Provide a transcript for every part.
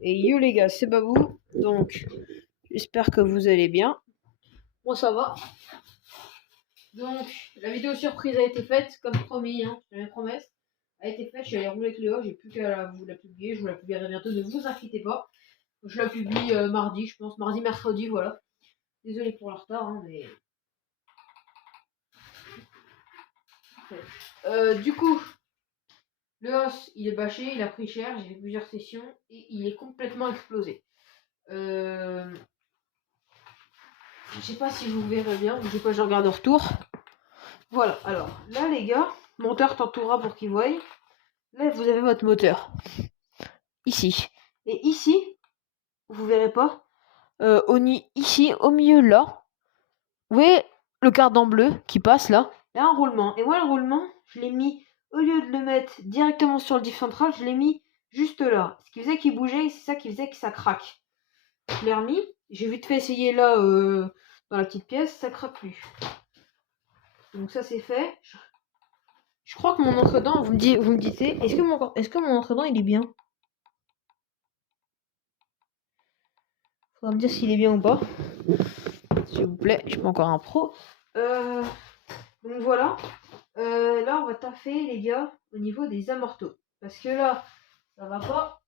Et yo les gars, c'est Babou. Donc, j'espère que vous allez bien. Moi ça va. Donc, la vidéo surprise a été faite, comme promis, hein, j'avais une promesse. A été faite, je suis allé rouler avec Léo, j'ai plus qu'à vous la publier, je vous la publierai bientôt, ne vous inquiétez pas. Je la publie mardi, je pense, mardi, mercredi, voilà. Désolé pour le retard, hein, mais... Du coup, le os, il est bâché, il a pris cher, j'ai fait plusieurs sessions, et il est complètement explosé. Je sais pas si vous verrez bien, je sais pas, je regarde au retour. Voilà, alors, là les gars, monteur t'entourera pour qu'il voie. Là, vous avez votre moteur. Ici. Et ici, vous verrez pas, ici, au milieu là, vous voyez le cardan bleu qui passe là, il y a un roulement. Et moi, le roulement, je l'ai mis, au lieu de le mettre directement sur le diff central, je l'ai mis juste là. Ce qui faisait qu'il bougeait, c'est ça qui faisait que ça craque. Je l'ai remis, j'ai vite fait essayer là, dans la petite pièce, ça craque plus. Donc ça c'est fait. Je crois que mon entre-dents, vous me dites, est-ce que mon entre-dents il est bien? Faudra me dire s'il est bien ou pas. S'il vous plaît, je suis pas encore un pro. Donc voilà. Là, on va taffer, les gars, au niveau des amortos. Parce que là, ça va pas.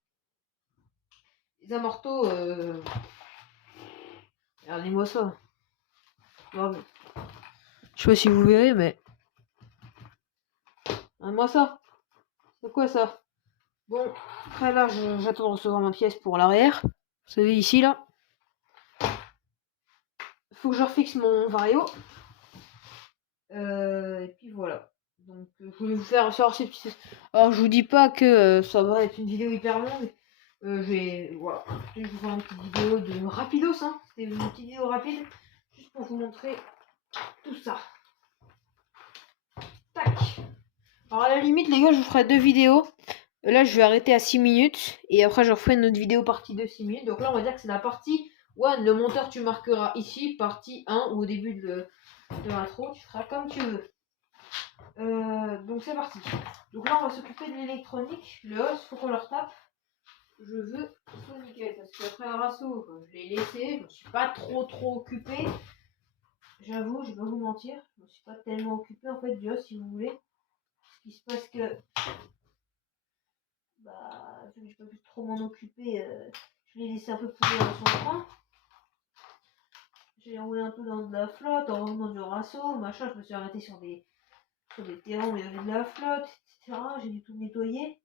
Les amortos, regardez-moi ça. Bon, je sais pas si vous verrez, mais... Regardez-moi ça. C'est quoi ça? Bon, après là, j'attends de recevoir ma pièce pour l'arrière. Vous savez, ici, là. Faut que je refixe mon vario. Et puis voilà. Donc je voulais vous faire savoir ces petits... Alors je vous dis pas que ça va être une vidéo hyper longue. Voilà. Je vais vous faire une petite vidéo de rapidos, hein. C'était une petite vidéo rapide. Juste pour vous montrer tout ça. Tac. Alors à la limite les gars, je vous ferai 2 vidéos. Là je vais arrêter à 6 minutes. Et après je referai une autre vidéo partie 2 6 minutes. Donc là on va dire que c'est la partie 1. Le monteur tu marqueras ici, partie 1 ou au début de l'intro. Tu feras comme tu veux. Donc c'est parti. Donc là on va s'occuper de l'électronique. Le os, faut qu'on leur tape. Je veux tout nickel parce qu'après un rasso, je l'ai laissé. Je me suis pas trop occupé. J'avoue, je vais pas vous mentir. Je me suis pas tellement occupé en fait du os si vous voulez. Ce qui se passe que vu que je peux plus trop m'en occuper, je l'ai laissé un peu pourrir dans son coin. J'ai roulé un peu dans de la flotte, en revenant du rasso, machin, je me suis arrêté sur des terrains où il y avait de la flotte, etc. J'ai dû tout nettoyer.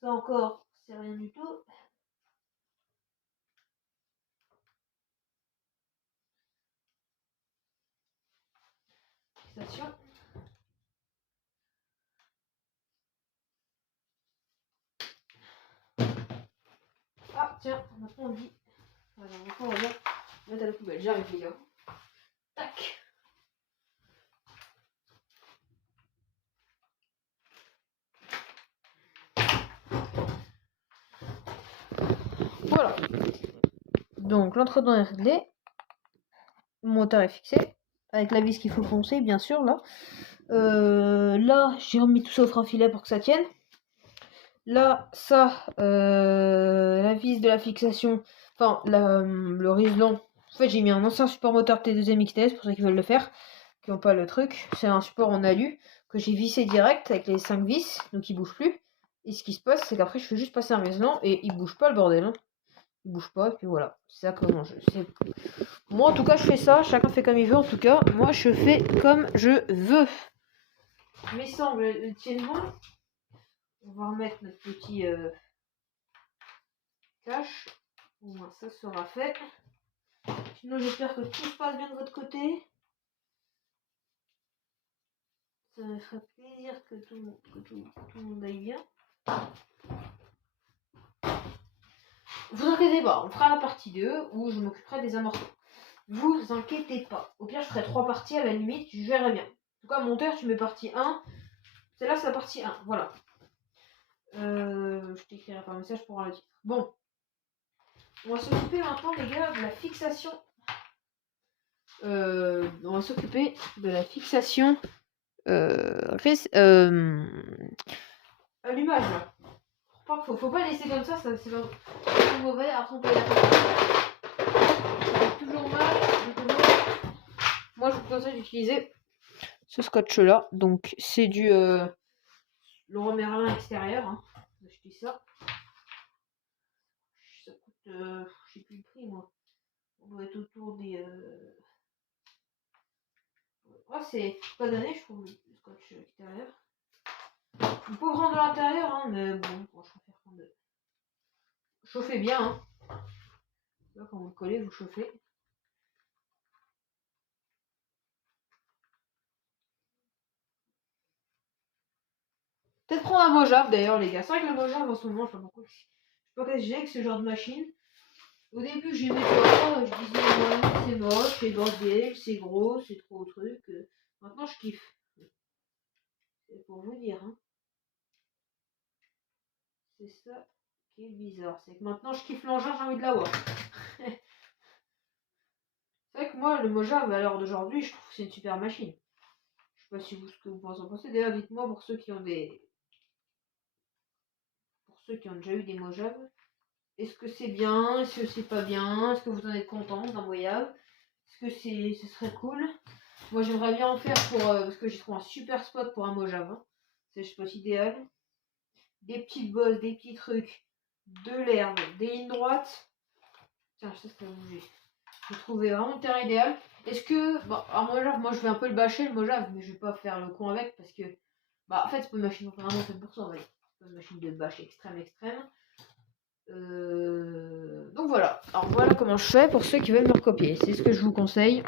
Ça encore, c'est rien du tout. Fixation. Ah tiens, maintenant on dit. Voilà, maintenant on va mettre à la poubelle. J'arrive les gars. Tac. Voilà. Donc l'entredent est réglé. Le moteur est fixé. Avec la vis qu'il faut poncer, bien sûr, là. Là, j'ai remis tout ça au frein filet pour que ça tienne. Là, ça, la vis de la fixation, enfin, le riselant. En fait, j'ai mis un ancien support moteur T2M XTS pour ceux qui veulent le faire, qui n'ont pas le truc. C'est un support en alu que j'ai vissé direct avec les 5 vis, donc il bouge plus. Et ce qui se passe, c'est qu'après, je fais juste passer un riselant et il bouge pas le bordel. Hein. Il bouge pas, et puis voilà. C'est ça comment moi, en tout cas, je fais ça. Chacun fait comme il veut. En tout cas, moi, je fais comme je veux. Mes sangles tiennent bon. On va remettre notre petit cache. Au moins, ça sera fait. Sinon, j'espère que tout se passe bien de votre côté. Ça me ferait plaisir que tout le monde aille bien. Vous inquiétez pas, on fera la partie 2 où je m'occuperai des amortisseurs. Vous inquiétez pas. Au pire, je ferai 3 parties à la limite, je verrai bien. En tout cas, monteur, tu mets partie 1. Celle-là, c'est la partie 1. Voilà. Je t'écrirai par message pour le titre. Bon. On va s'occuper maintenant, les gars, de la fixation. On va s'occuper de la fixation. Allumage, là. Faut pas laisser comme ça c'est mauvais, après on peut y appliquer. Ça fait toujours mal. Moi je vous conseille d'utiliser ce scotch là, donc c'est du Leroy Merlin extérieur, hein. J'ai acheté ça. Ça coûte, je sais plus le prix moi. On doit être autour des. C'est pas donné, je trouve, le scotch extérieur. On peut prendre de l'intérieur, hein, mais bon, je préfère prendre de. Chauffez bien, hein. Là, quand vous le collez, vous chauffez. Peut-être prendre un mojave d'ailleurs, les gars. C'est vrai que le mojave en ce moment, je sais pas pourquoi. Je sais pas qu'est-ce que j'ai avec ce genre de machine. Au début, j'aimais pas, je disais, ouais, c'est moche, c'est bordel, c'est gros, c'est trop truc. Maintenant, je kiffe. C'est pour vous dire, hein. C'est ça qui est bizarre. C'est que maintenant, je kiffe l'engin, j'ai envie de l'avoir. C'est vrai que moi, le mojave, à l'heure d'aujourd'hui, je trouve que c'est une super machine. Je sais pas si vous, ce que vous en pensez. D'ailleurs, dites-moi pour ceux qui ont des. Pour ceux qui ont déjà eu des mojaves. Est-ce que c'est bien? Est-ce que c'est pas bien? Est-ce que vous en êtes content d'un mojave? Est-ce que ce serait cool? Moi j'aimerais bien en faire pour parce que j'ai trouvé un super spot pour un mojave. Hein. C'est le spot idéal. Des petites bosses, des petits trucs, de l'herbe, des lignes droites. Tiens, je sais ce que ça va bouger. J'ai trouvé vraiment le terrain idéal. Est-ce que. Bon, un mojave, moi je vais un peu le bâcher le mojave, mais je vais pas faire le con avec parce que. Bah en fait c'est pas une machine vraiment faite pour ça, on va dire. C'est pas une machine de bâche extrême. Donc voilà. Alors voilà comment je fais pour ceux qui veulent me recopier. C'est ce que je vous conseille.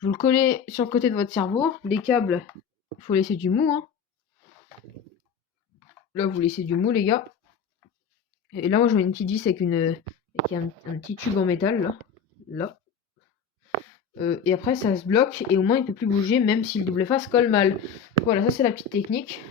Vous le collez sur le côté de votre cerveau. Les câbles, il faut laisser du mou. Hein. Là, vous laissez du mou, les gars. Et là, moi, je mets une petite vis avec un petit tube en métal, là. Et après, ça se bloque et au moins, il peut plus bouger, même si le double face colle mal. Voilà, ça, c'est la petite technique.